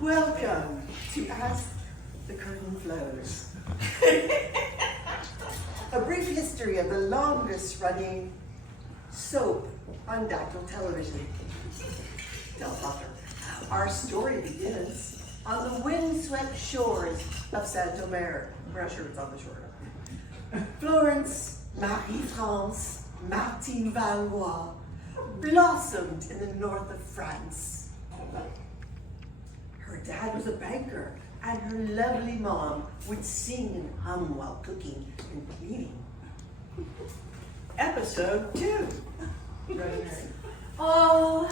Welcome to As the Curtain Flows. A brief history of the longest running soap on digital television. Teleprompter. Our story begins on the windswept shores of Saint-Omer. We're not sure if it's on the shore. Florence Marie-France Martine Valois blossomed in the north of France. Her dad was a banker, and her lovely mom would sing and hum while cooking and cleaning. Episode 2. Oh,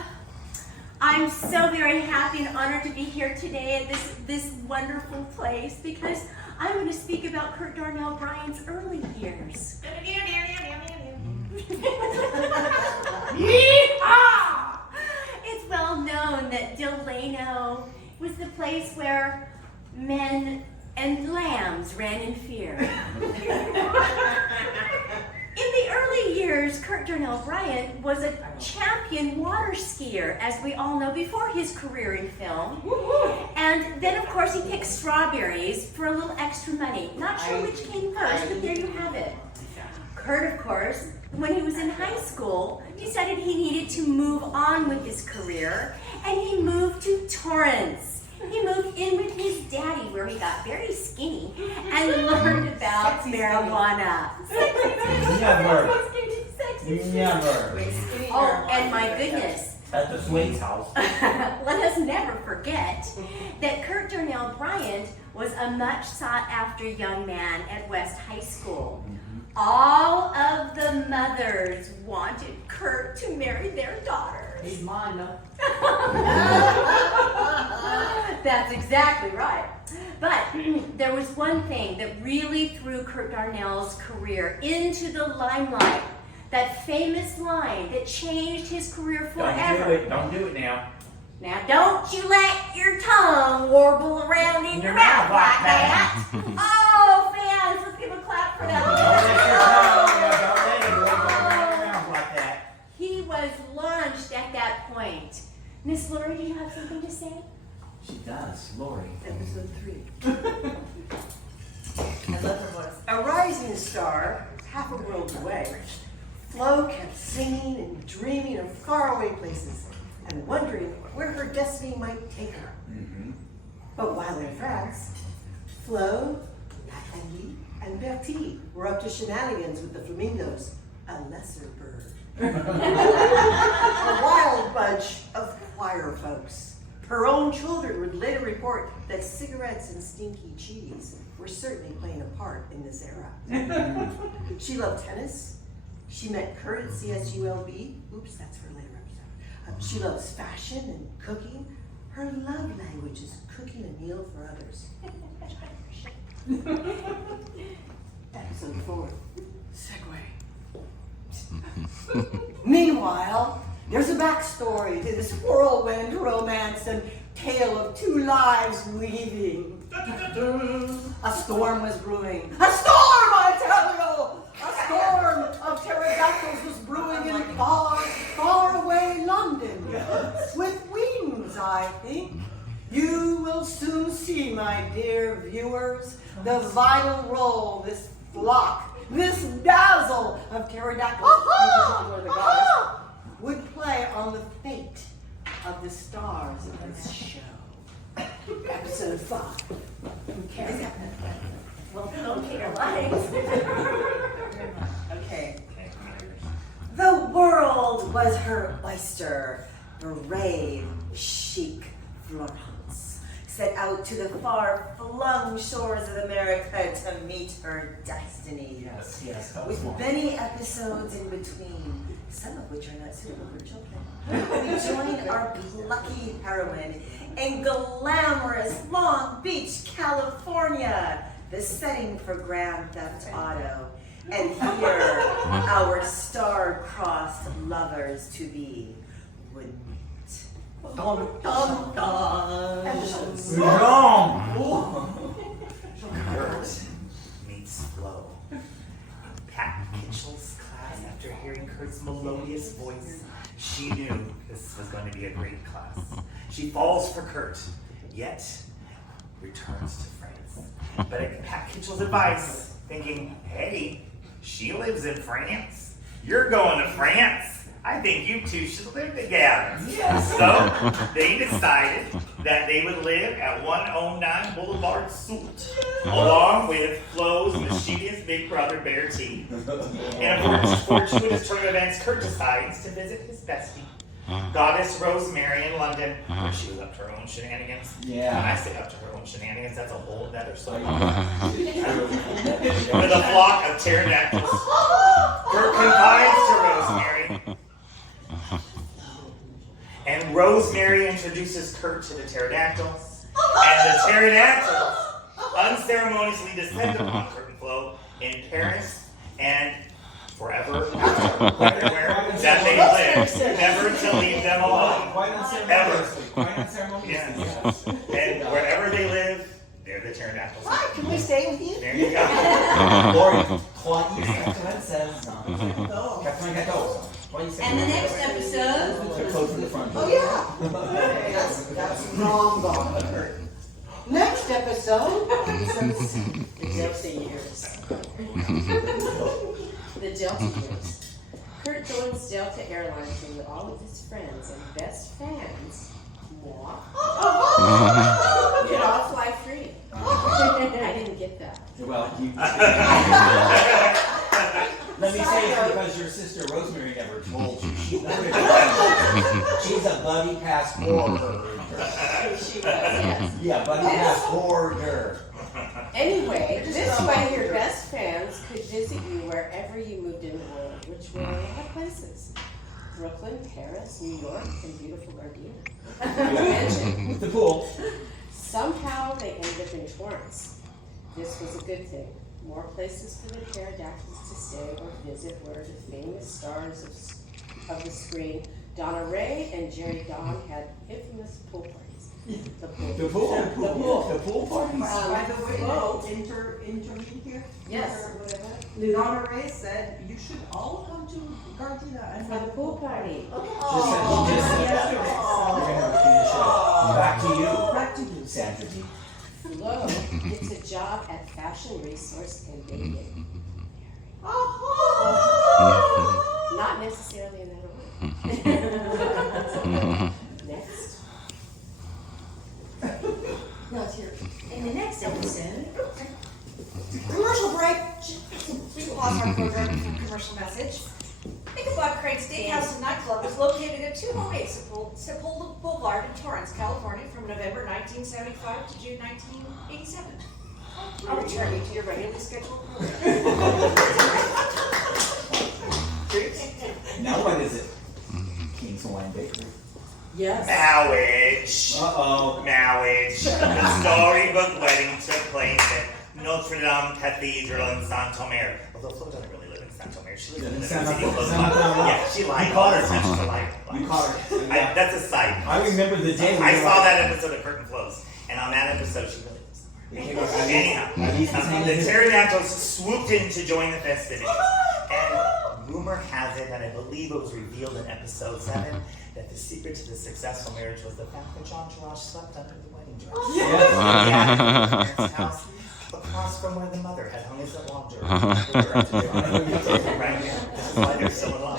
I'm so very happy and honored to be here today at this wonderful place because I'm going to speak about Curt Darnell Bryant's early years. Yeehaw! It's well known that Delano was the place where men and lambs ran in fear. In the early years, Curt Darnell Bryant was a champion water skier, as we all know, before his career in film. And then, of course, he picked strawberries for a little extra money. Not sure which came first, but there you have it. Curt, of course, when he was in high school, decided he needed to move on with his career, and he moved to Torrance. He moved in with his daddy, where he got very skinny and learned about marijuana. Never. Oh, and my goodness. At the Swain's house. Let us never forget that Curt Darnell Bryant was a much sought after young man at West High School. All of the mothers wanted Curt to marry their daughters. He's mine, though. That's exactly right. But there was one thing that really threw Curt Darnell's career into the limelight. That famous line that changed his career forever. Don't do it now. Now don't you let your tongue warble around in your mouth like that. Oh, fans, let's give a clap for that. He was launched at that point. Miss Lori, do you have something to say? She does, Lori. Episode 3. I love her voice. A rising star, half a world away, Flo kept singing and dreaming of faraway places and wondering where her destiny might take her. But while in France, Flo, Nathalie, and Bertie were up to shenanigans with the flamingos, a lesser bird. A wild bunch of choir folks. Her own children would later report that cigarettes and stinky cheese were certainly playing a part in this era. She loved tennis. She met Curt at CSULB. Oops, that's for a later episode. She loves fashion and cooking. Her love language is cooking a meal for others. Episode 4. Segue. Meanwhile, there's a backstory to this whirlwind romance and tale of two lives weaving. A storm was brewing. A storm, I tell you! A storm of pterodactyls was brewing in far, far away London. With wings, I think. You will soon see, my dear viewers, the vital role this flock, this dazzle of pterodactyls would play on the fate of the stars of this show. Episode 5. Okay. Well, don't take our lives. Okay. The world was her oyster. Brave, chic Florence set out to the far-flung shores of America to meet her destiny. Yes. With many episodes in between, some of which are not suitable for children. We join our plucky heroine in glamorous Long Beach, California, the setting for Grand Theft Auto. And here, our star-crossed lovers-to-be would meet. Dun, dun, dun. Wrong! Curt meets Flo. Pat Kitchell's class, after hearing Curt's melodious voice, she knew this was going to be a great class. She falls for Curt, yet returns to France. But at Pat Kitchell's advice, thinking, hey, she lives in France. You're going to France. I think you two should live together. Yes. So they decided that they would live at 109 Boulevard Soult, along with Flo's mischievous big brother Bear T. And of course, fortuitous turn of events, Curt decides to visit his bestie, Goddess Rosemary in London, where she was up to her own shenanigans. Yeah. When I say up to her own shenanigans, that's a whole other story. With a flock of pterodactyls. Curt confides to Rosemary. And Rosemary introduces Curt to the pterodactyls. And the pterodactyls unceremoniously descend upon Curt and Flo in Paris and forever after, everywhere that they live, never to leave them alone. Ever. Quite unceremoniously. Yes. And wherever they live, they're the pterodactyls. Hi, can we stay with you? There you go. Or, croyez française. Catherine Gâteau. And the next episode. They're close to the front door. Oh yeah. That's wrong, Bob. Next episode. The Delta years. The Delta years. Curt joins Delta Airlines with all of his friends and best fans. Moi. Get all fly free. I didn't get that. Well, you. Let me say it because your sister Rosemary never told you. She's a buddy passporter. She was, yes. Yeah, buddy passporter. Anyway, this way your best fans could visit you wherever you moved in the world, which were a lot of places. Brooklyn, Paris, New York, and beautiful Gardena. With the pool. Somehow they ended up in Torrance. This was a good thing. More places for the pterodactyls to stay or visit were the famous stars of the screen. Donna Ray and Jerry Don had infamous pool parties. The pool parties. By the way, intervene here. Yes. Donna Ray said you should all come to Gardena and For the pool party. Back to you. Back to you, Sandra D. Flo gets a job at Fashion Resource in Vegas. Not necessarily in that order. Next. No, it's here. In the next episode. Commercial break. We pause our program for a commercial message. Ichabod Crane Steakhouse and Nightclub is located at 208 Sepulveda Boulevard in Torrance, California from November 1975 to June 1987. I'll return you to your regularly scheduled program. Now what is it? King's Hawaiian Bakery. Yes. Marriage. Uh-oh. Marriage. The storybook wedding took place at Notre Dame Cathedral in Saint-Omer. Although Flo doesn't really live in Saint-Omer. She lives in the city close by. Yeah, she lied. You caught her. She lied. You caught her. That's a side. I remember the day I saw that episode of Curt and Flo's, and on that episode, she really lives somewhere. Anyhow, the pterodactyls swooped in to join the festivities. And rumor has it, and I believe it was revealed in episode 7, that the secret to the successful marriage was the fact that John Taraj slept under the wedding dress. Yes. At his parents' house, across from where the mother had hung his laundry. Right here. This is why they're still in love.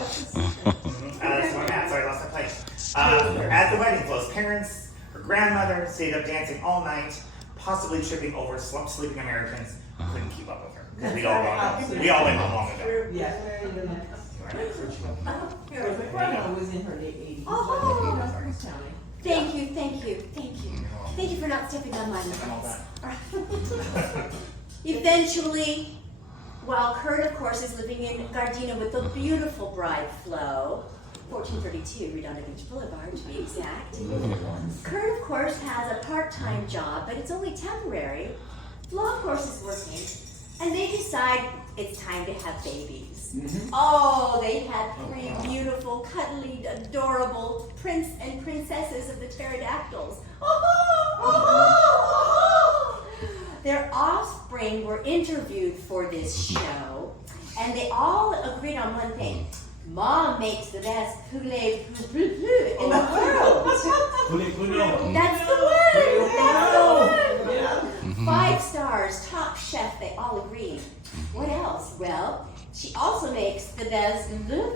That's where I'm at. Sorry, I lost my place. At the wedding close, parents, her grandmother stayed up dancing all night, possibly tripping over slump-sleeping Americans who couldn't keep up with her. Because we all went home long ago. Yeah. My grandma was in her late 80s. Thank you. Thank you for not stepping on my lines. Eventually, while Curt, of course, is living in Gardena with the beautiful bride Flo, 1432 Redondo Beach Boulevard to be exact. Curt, of course, has a part-time job, but it's only temporary. Flo, of course, is working, and they decide it's time to have babies. Oh, they had 3 beautiful, cuddly, adorable prince and princesses of the pterodactyls. their offspring were interviewed for this show, and they all agreed on one thing. Mom makes the best poulet in the world. That's the one. That's the one. 5 stars, top chef, they all agreed. What else? Well, she also makes the best than anyone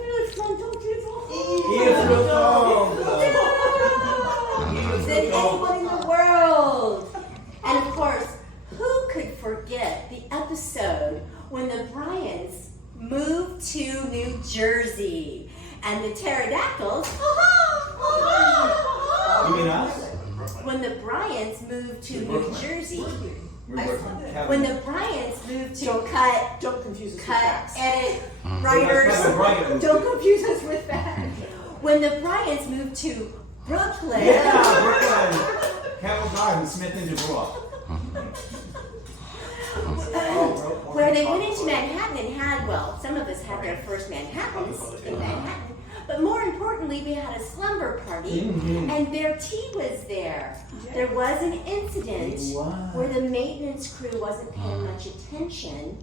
in the world. And of course, who could forget the episode when the Bryants moved to New Jersey and the pterodactyls, You mean us? when the Bryants moved to New Jersey, When the Bryants moved to cut, Don't confuse us with cut, facts. edit, writers, don't confuse us with that. When the Bryants moved to Brooklyn, Brooklyn. Camel Garden, Smith and DeBrook. where they went into Manhattan and had, well, some of us had their first Manhattans in Manhattan, but more importantly, we had a slumber party, and their tea was there. There was an incident where the maintenance crew wasn't paying much attention,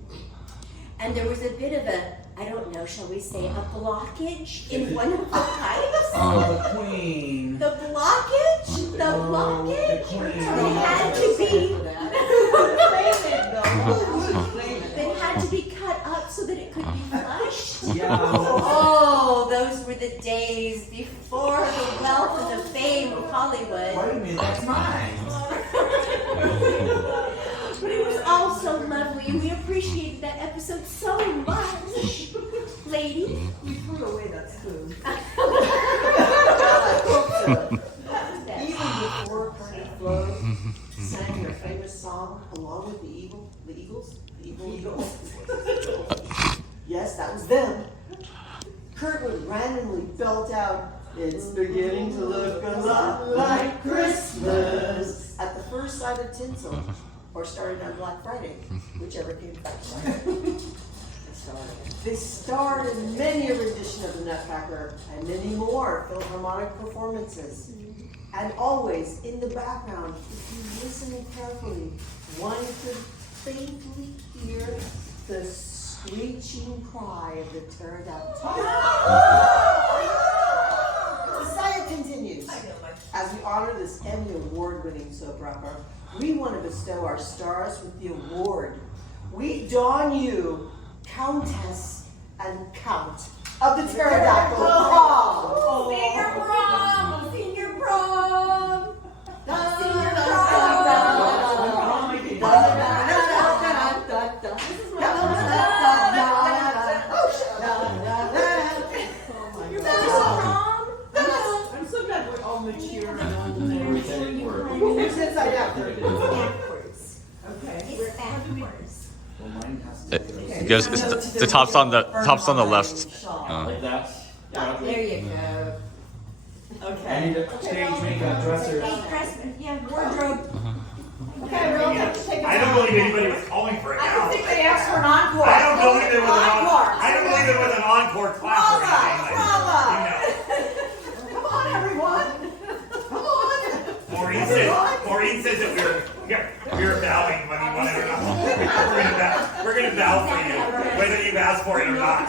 and there was a bit of a, I don't know, shall we say, a blockage in one of the pipes? Oh, the Queen. The blockage? The blockage? They had to be... They had to be cut up so that it could be flushed. Yeah. Oh, those were the days before the wealth and the fame of Hollywood. Wait a minute, that's mine. But it was all so lovely, and we appreciated that episode so much. Lady? You threw away that spoon. Even before Curt and Flo sang their famous song along with the Eagles. Yes, that was them. Curt would randomly belt out, "It's beginning to look a lot like Christmas," at the first sight of tinsel, or started on Black Friday, whichever came first. They starred in many a rendition of the Nutcracker and many more Philharmonic performances. And always in the background, if you listen carefully, one could faintly hear the screeching cry of the pterodactyl. The saga continues. As we honor this Emmy Award-winning soap opera, we want to bestow our stars with the award. We don you Countess and Count of the Pterodactyl Prom. Senior prom! Senior prom! Senior I'm so glad we're all mature and all It's backwards. Okay. It's backwards. It goes. It's the top's on the left. Like that. There you go. I Okay. need a stage makeup dresser. Hey, yeah, wardrobe. Okay, we're all going to take a I don't believe anybody was calling for it I now. don't think they asked for an encore. I don't believe there was an Encore. I don't believe there was an encore clap or anything like Bravo. Come on, everyone. Come on. Maureen says that we're bowing whether you want it or not. We're gonna bow for you, whether you've asked for it or not.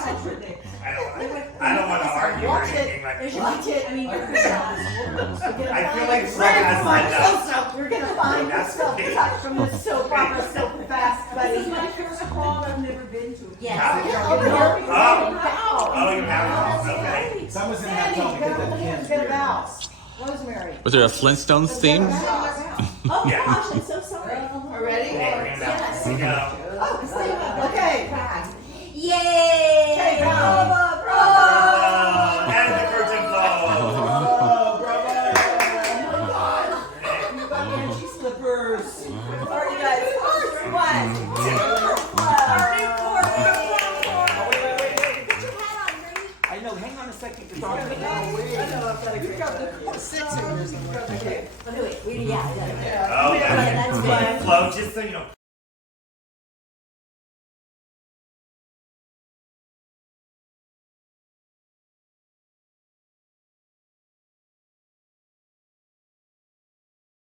I don't want to argue or anything like that. Watch it. I mean, you're I feel like Flo has said that. You're going to find That's yourself okay. cut from the soap opera so fast, buddy. This is my first prom I've never been to. yes. Oh, you have it. Okay. Someone's gonna have to tell me because the can's weird. Rosemary. Was there a Flintstones theme? Oh Yeah. gosh, I'm so sorry. Are ready? Okay, we're gonna bow. Here we go. Okay. Yay! Okay, bravo, And the curtain flow. You got Angie slippers. All right, you guys. One, two, I know, hang on a second. I know, I've got a great idea. Okay. Yeah. Oh, yeah. That's good. Flo, just so you know,